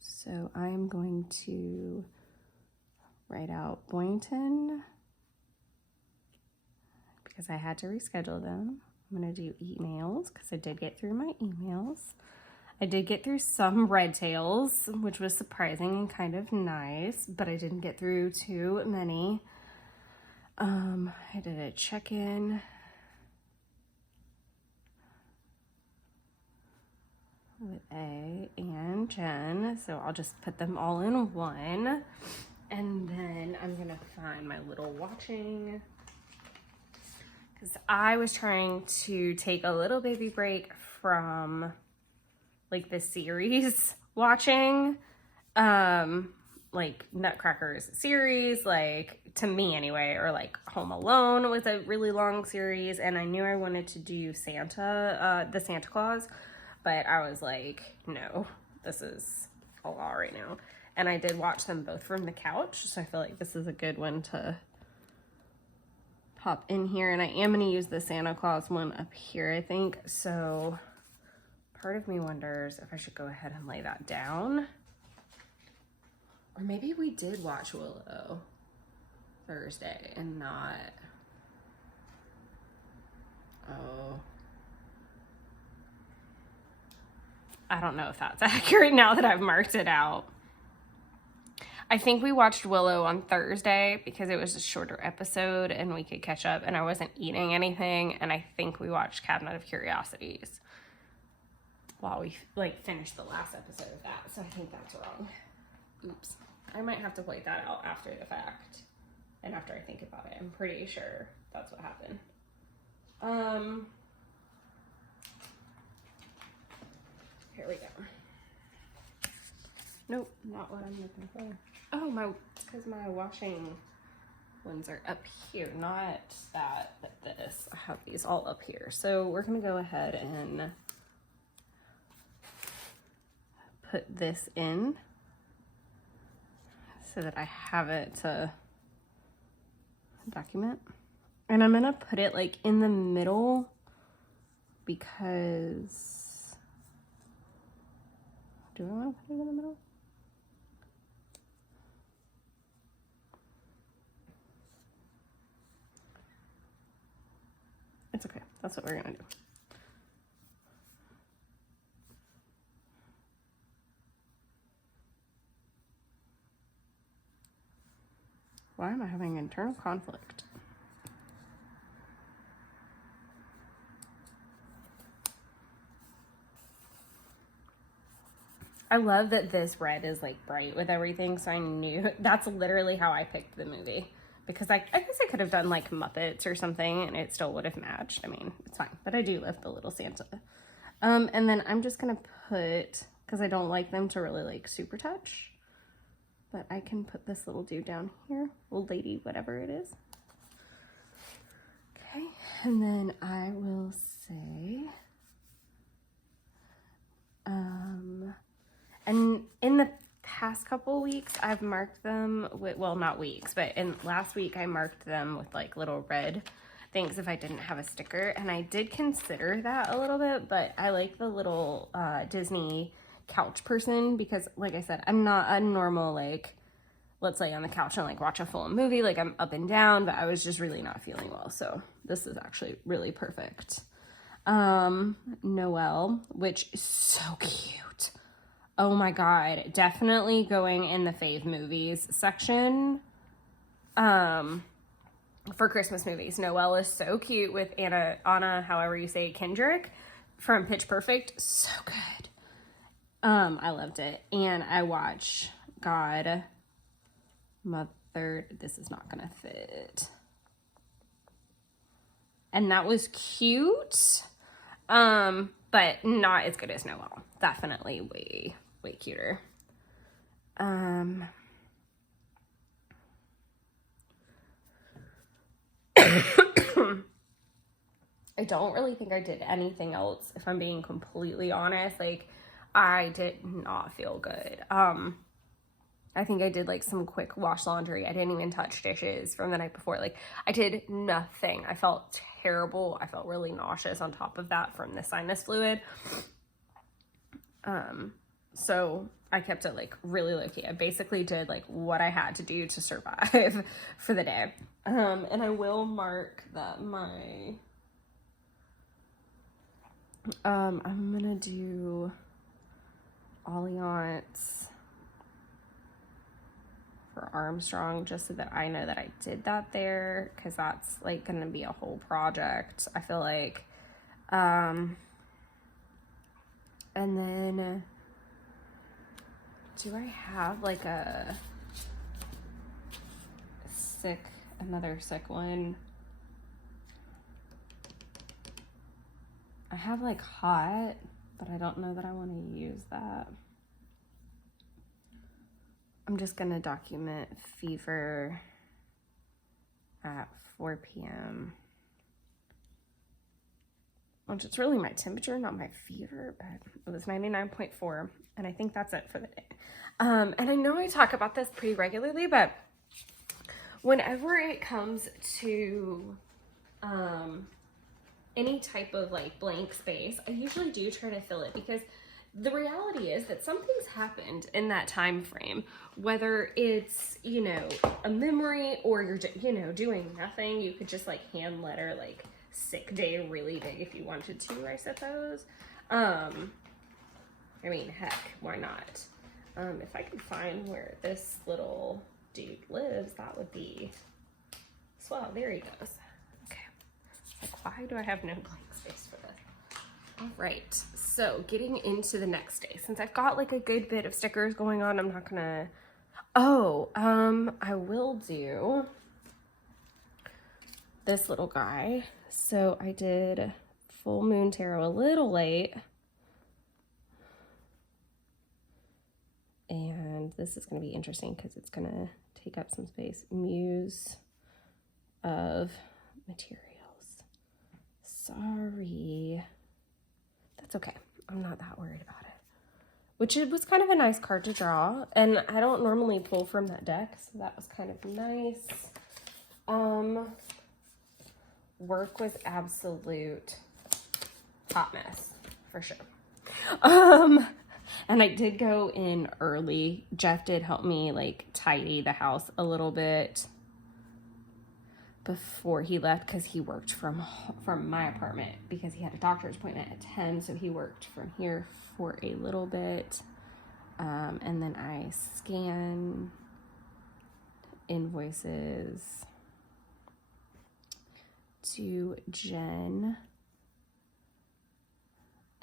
So I'm going to write out Boynton because I had to reschedule them. I'm going to do emails because I did get through my emails. I did get through some red tails, which was surprising and kind of nice, but I didn't get through too many. I did a check-in with A and Jen, so I'll just put them all in one. And then I'm gonna find my little watching, because I was trying to take a little baby break from like the series watching, like Nutcracker's series, like to me anyway, or like Home Alone was a really long series, and I knew I wanted to do Santa, the Santa Claus, but I was like, no, this is a lot right now. And I did watch them both from the couch, so I feel like this is a good one to pop in here. And I am going to use the Santa Claus one up here, I think. So part of me wonders if I should go ahead and lay that down. Or maybe we did watch Willow Thursday and not... Oh. I don't know if that's accurate now that I've marked it out. I think we watched Willow on Thursday because it was a shorter episode and we could catch up and I wasn't eating anything. And I think we watched Cabinet of Curiosities while we like finished the last episode of that. So I think that's wrong. Oops. I might have to play that out after the fact and after I think about it. I'm pretty sure that's what happened. Here we go. Nope, not what I'm looking for. Oh, because my washing ones are up here, not that, but this. I have these all up here. So we're gonna go ahead and put this in so that I have it to document. And I'm gonna put it like in the middle because, do I wanna put it in the middle? It's okay. That's what we're gonna do. Why am I having internal conflict? I love that this red is like bright with everything, so I knew that's literally how I picked the movie. Because I guess I could have done like Muppets or something and it still would have matched. I mean, it's fine, but I do love the little Santa. And then I'm just gonna put, because I don't like them to really like super touch, but I can put this little dude down here, little lady, whatever it is. Okay, and then I will say, and in the past couple weeks I've marked them with, well, not weeks, but in last week I marked them with like little red things if I didn't have a sticker, and I did consider that a little bit, but I like the little Disney couch person because, like I said, I'm not a normal like let's lay on the couch and like watch a full movie, like I'm up and down, but I was just really not feeling well, so this is actually really perfect. Noelle, which is so cute. Oh my god, definitely going in the fave movies section for Christmas movies. Noelle is so cute with Anna, however you say, Kendrick from Pitch Perfect. So good. I loved it. And I watched God Mother. This is not gonna fit. And that was cute. But not as good as Noelle. Definitely way cuter. I don't really think I did anything else, if I'm being completely honest. Like, I did not feel good. I think I did like some quick wash laundry. I didn't even touch dishes from the night before. Like, I did nothing. I felt terrible. I felt really nauseous on top of that from the sinus fluid. So I kept it like really low key. I basically did like what I had to do to survive for the day. And I will mark that I'm gonna do Alliance for Armstrong just so that I know that I did that there, because that's like gonna be a whole project, I feel like. And then do I have like another sick one? I have like hot, but I don't know that I want to use that. I'm just gonna document fever at 4 p.m. which it's really my temperature, not my fever, but it was 99.4, and I think that's it for the day. And I know I talk about this pretty regularly, but whenever it comes to any type of like blank space, I usually do try to fill it, because the reality is that something's happened in that time frame, whether it's, you know, a memory or you're, you know, doing nothing. You could just like hand letter like sick day really big if you wanted to, I suppose. I mean, heck, why not? If I could find where this little dude lives, that would be swell. There he goes. Okay. Like, why do I have no blank space for this? All right, so getting into the next day, since I've got like a good bit of stickers going on, I'm not gonna, I will do this little guy. So I did Full Moon Tarot a little late. And this is gonna be interesting because it's gonna take up some space. Muse of Materials. Sorry. That's okay. I'm not that worried about it. Which it was kind of a nice card to draw. And I don't normally pull from that deck, so that was kind of nice. Work was absolute hot mess, for sure. And I did go in early. Jeff did help me like tidy the house a little bit before he left because he worked from my apartment because he had a doctor's appointment at 10, so he worked from here for a little bit. And then I scanned invoices to Jen.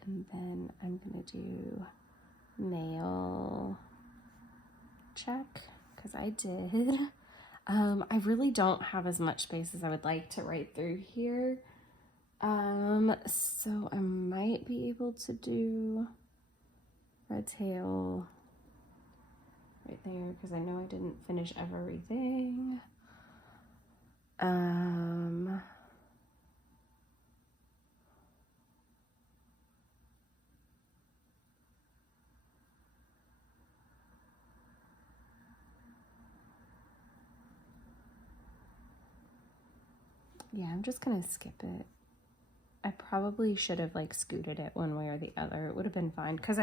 And then I'm gonna do mail check because I did. I really don't have as much space as I would like to write through here. So I might be able to do red tail right there because I know I didn't finish everything. Yeah, I'm just gonna skip it. I probably should have like scooted it one way or the other. It would have been fine because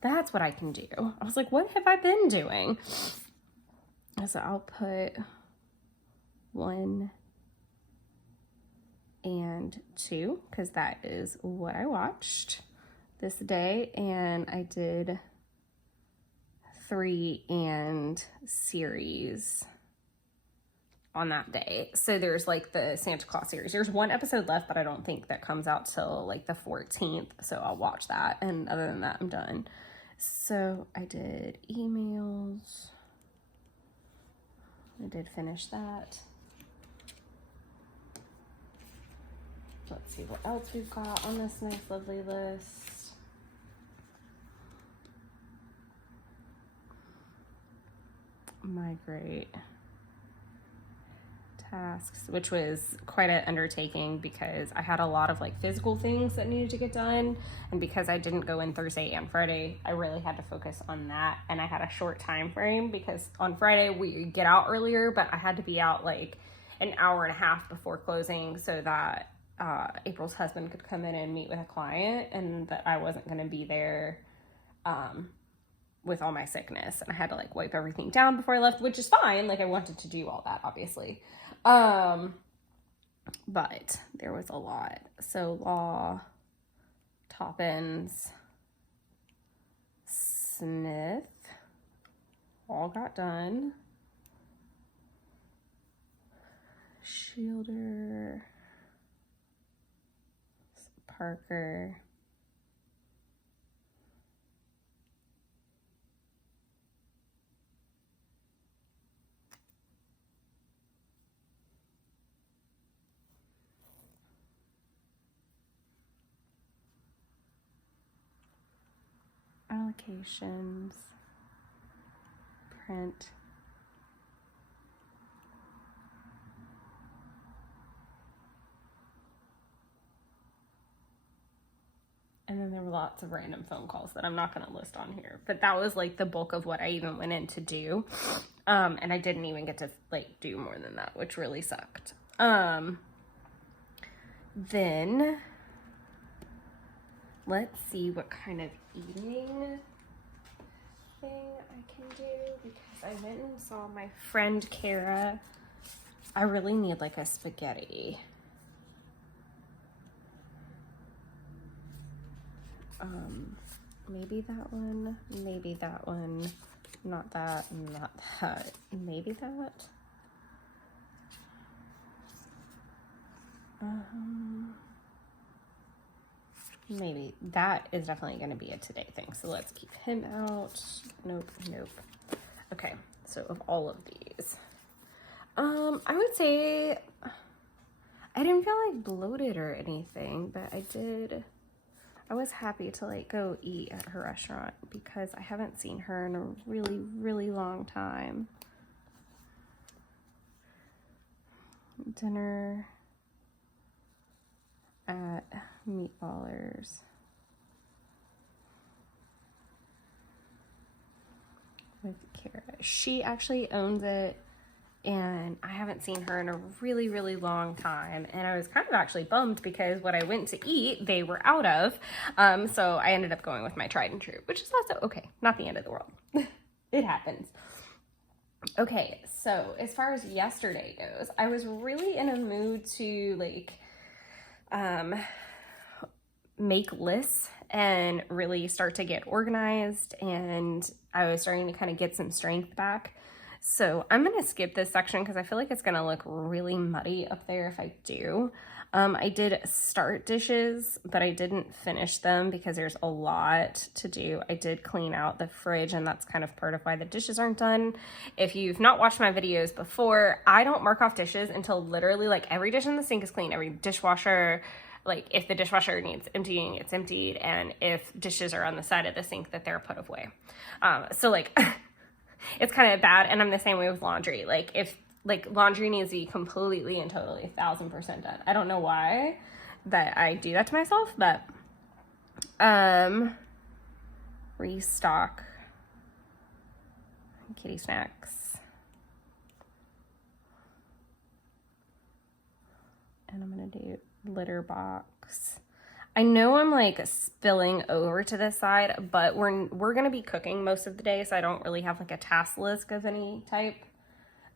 that's what I can do. I was like, what have I been doing? So I'll put 1 and 2 because that is what I watched this day. And I did 3 and series on that day. So there's like the Santa Claus series. There's 1 episode left, but I don't think that comes out till like the 14th. So I'll watch that. And other than that, I'm done. So I did emails. I did finish that. Let's see what else we've got on this nice, lovely list. Migrate tasks, which was quite an undertaking because I had a lot of like physical things that needed to get done, and because I didn't go in Thursday and Friday, I really had to focus on that. And I had a short time frame because on Friday we get out earlier, but I had to be out like an hour and a half before closing so that April's husband could come in and meet with a client, and that I wasn't going to be there with all my sickness. And I had to like wipe everything down before I left, which is fine. Like I wanted to do all that, obviously. But there was a lot. So Law, Toppins, Smith, all got done. Shielder, Parker, allocations, print, and then there were lots of random phone calls that I'm not going to list on here, but that was like the bulk of what I even went in to do. And I didn't even get to like do more than that, which really sucked. Then let's see what kind of eating thing I can do, because I went and saw my friend Kara. I really need like a spaghetti. Maybe that one, maybe that one, not that, not that, maybe that. Maybe that is definitely going to be a today thing. So let's keep him out. Nope, nope. Okay, so of all of these, I would say I didn't feel like bloated or anything, but I was happy to like go eat at her restaurant because I haven't seen her in a really, really long time. Dinner at Meatballers with Kara. She actually owns it, and I haven't seen her in a really, really long time. And I was kind of actually bummed because what I went to eat, they were out of. So I ended up going with my tried and true, which is also okay. Not the end of the world. It happens. Okay, so as far as yesterday goes, I was really in a mood to like make lists and really start to get organized, and I was starting to kind of get some strength back. So I'm going to skip this section because I feel like it's going to look really muddy up there if I do. I did start dishes, but I didn't finish them because there's a lot to do. I did clean out the fridge, and that's kind of part of why the dishes aren't done. If you've not watched my videos before, I don't mark off dishes until literally like every dish in the sink is clean, every dishwasher, like if the dishwasher needs emptying, it's emptied, and if dishes are on the side of the sink, that they're put away. So like it's kind of bad, and I'm the same way with laundry. Like if like laundry needs to be completely and totally 1000% done. I don't know why that I do that to myself, but restock kitty snacks. And I'm gonna do litter box. I know I'm like spilling over to this side, but we're gonna be cooking most of the day, so I don't really have like a task list of any type.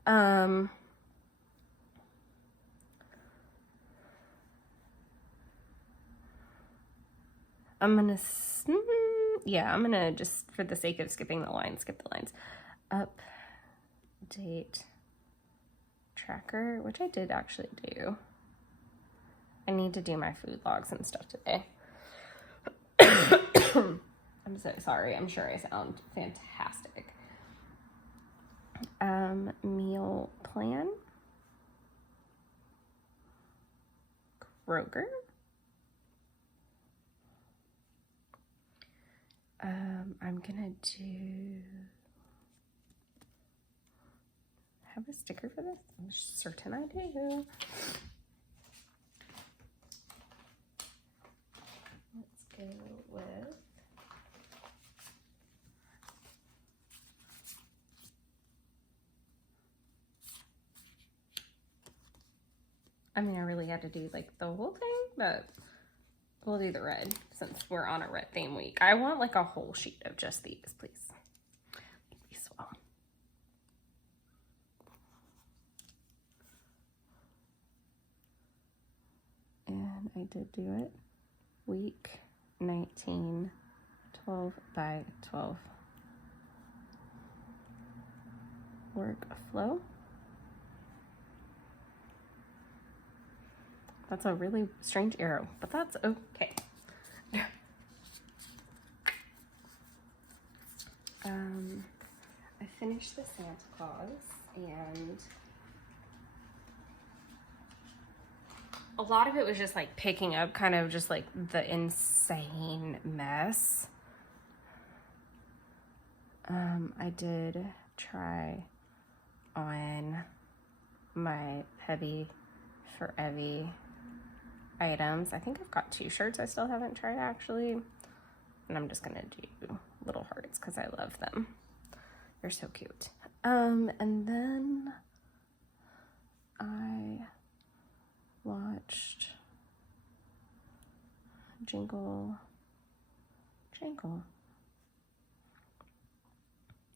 I'm gonna, yeah, I'm gonna just, for the sake of skipping the lines, skip the lines. Update tracker, which I did actually do. I need to do my food logs and stuff today. I'm so sorry. I'm sure I sound fantastic. Meal plan. Kroger. I'm gonna do, have a sticker for this? I'm certain I do. Let's go with I mean, I really had to do like the whole thing, but we'll do the red since we're on a red theme week. I want like a whole sheet of just these, please. These well. And I did do it. Week 19, 12 by 12. Workflow. That's a really strange arrow, but that's okay. I finished the Santa Claus, and a lot of it was just like picking up kind of just like the insane mess. I did try on my Heavy for Evie items. I think I've got 2 shirts I still haven't tried actually, and I'm just gonna do little hearts because I love them. They're so cute. And then I watched Jingle Jangle.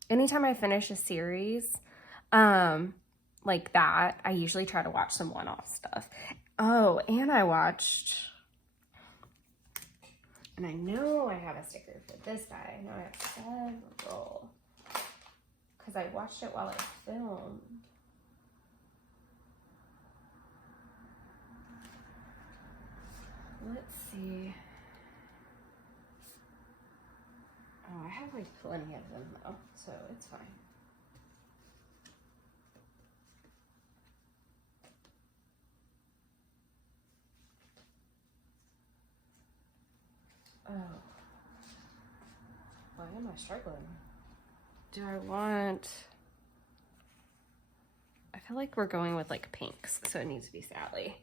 Anytime I finish a series, like that, I usually try to watch some one-off stuff. Oh, and I watched, and I know I have a sticker for this guy. I know I have several, because I watched it while I filmed. Let's see. Oh, I have like plenty of them though, so it's fine. Oh. Why am I struggling? Do I want... I feel like we're going with like pinks, so it needs to be Sally.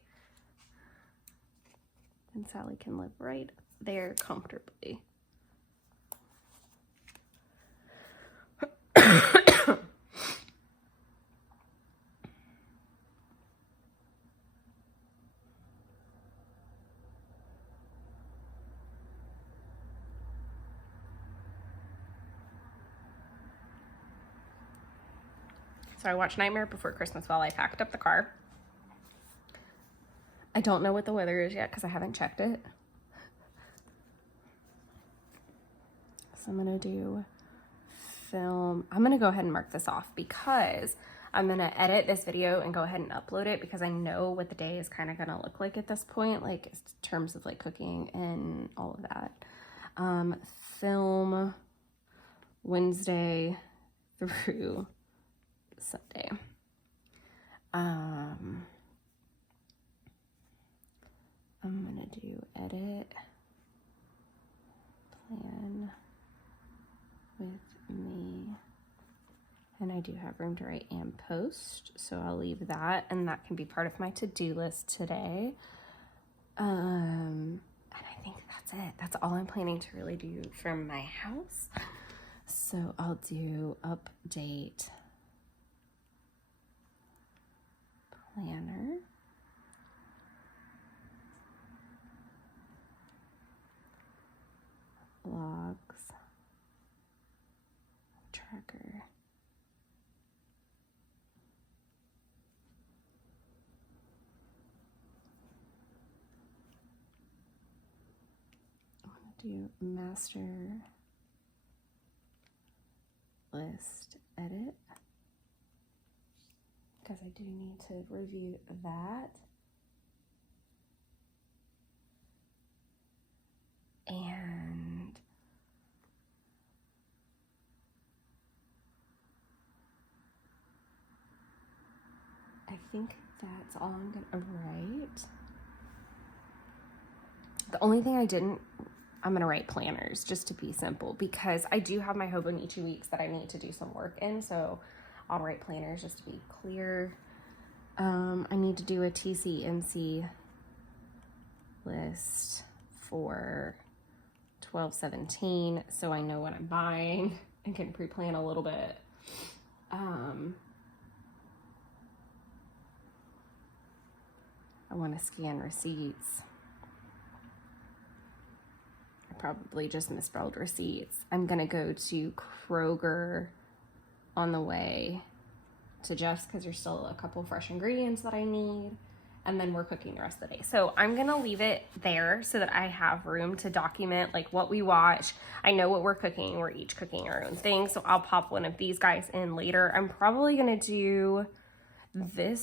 And Sally can live right there comfortably. So I watched Nightmare Before Christmas while I packed up the car. I don't know what the weather is yet because I haven't checked it. So I'm gonna do film. I'm gonna go ahead and mark this off because I'm gonna edit this video and go ahead and upload it because I know what the day is kind of gonna look like at this point, like in terms of like cooking and all of that. Film Wednesday through Sunday. I'm gonna do edit, plan with me, and I do have room to write and post, so I'll leave that, and that can be part of my to-do list today. And I think that's it. That's all I'm planning to really do from my house. So I'll do update planner, logs, tracker, I'm going to do master list edit because I do need to review that. And I think that's all I'm gonna write. The only thing I'm gonna write planners just to be simple because I do have my Hobonichi weeks that I need to do some work in, so I'll write planners just to be clear. I need to do a TCNC list for 12/17 so I know what I'm buying and can pre-plan a little bit. I want to scan receipts. I probably just misspelled receipts. I'm gonna go to Kroger on the way to Jeff's because there's still a couple fresh ingredients that I need, and then we're cooking the rest of the day. So I'm gonna leave it there so that I have room to document like what we watch. I know what we're cooking. We're each cooking our own thing, so I'll pop one of these guys in later. I'm probably gonna do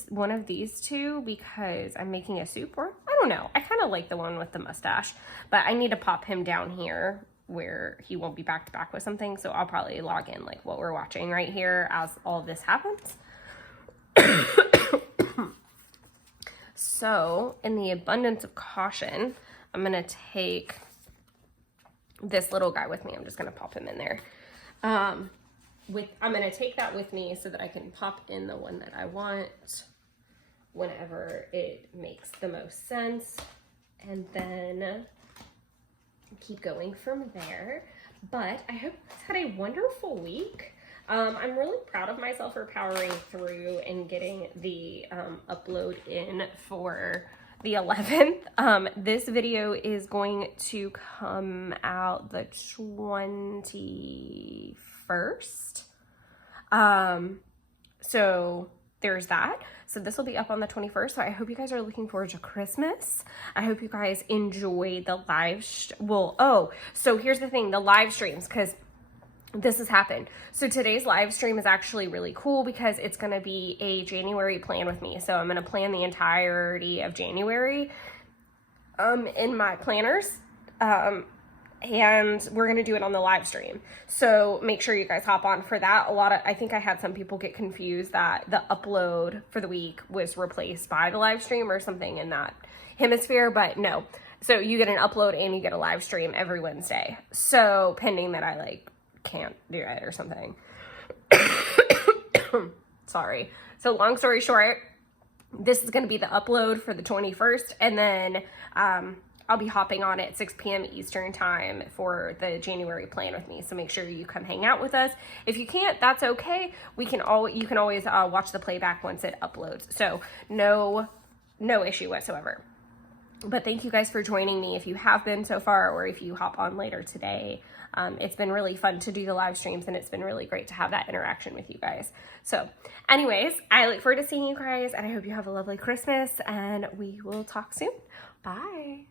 one of these two because I'm making a soup, or I don't know. I kind of like the one with the mustache, but I need to pop him down here where he won't be back to back with something. So I'll probably log in like what we're watching right here as all this happens. So in the abundance of caution, I'm going to take this little guy with me. I'm just going to pop him in there. I'm going to take that with me so that I can pop in the one that I want whenever it makes the most sense, and then keep going from there. But I hope you guys had a wonderful week. I'm really proud of myself for powering through and getting the upload in for the 11th. This video is going to come out the 21st. So there's that. So this will be up on the 21st. So I hope you guys are looking forward to Christmas. I hope you guys enjoy the so here's the thing, the live streams, because this has happened. So today's live stream is actually really cool because it's going to be a January plan with me. So I'm going to plan the entirety of January in my planners. And we're going to do it on the live stream. So make sure you guys hop on for that. I think I had some people get confused that the upload for the week was replaced by the live stream or something in that hemisphere, but no. So you get an upload and you get a live stream every Wednesday. So pending that I can't do it or something. Sorry. So long story short, this is going to be the upload for the 21st, and then I'll be hopping on at 6 p.m. Eastern time for the January plan with me. So make sure you come hang out with us. If you can't, that's okay. You can always watch the playback once it uploads. So no issue whatsoever. But thank you guys for joining me if you have been so far, or if you hop on later today. It's been really fun to do the live streams, and it's been really great to have that interaction with you guys. So anyways, I look forward to seeing you guys, and I hope you have a lovely Christmas, and we will talk soon. Bye.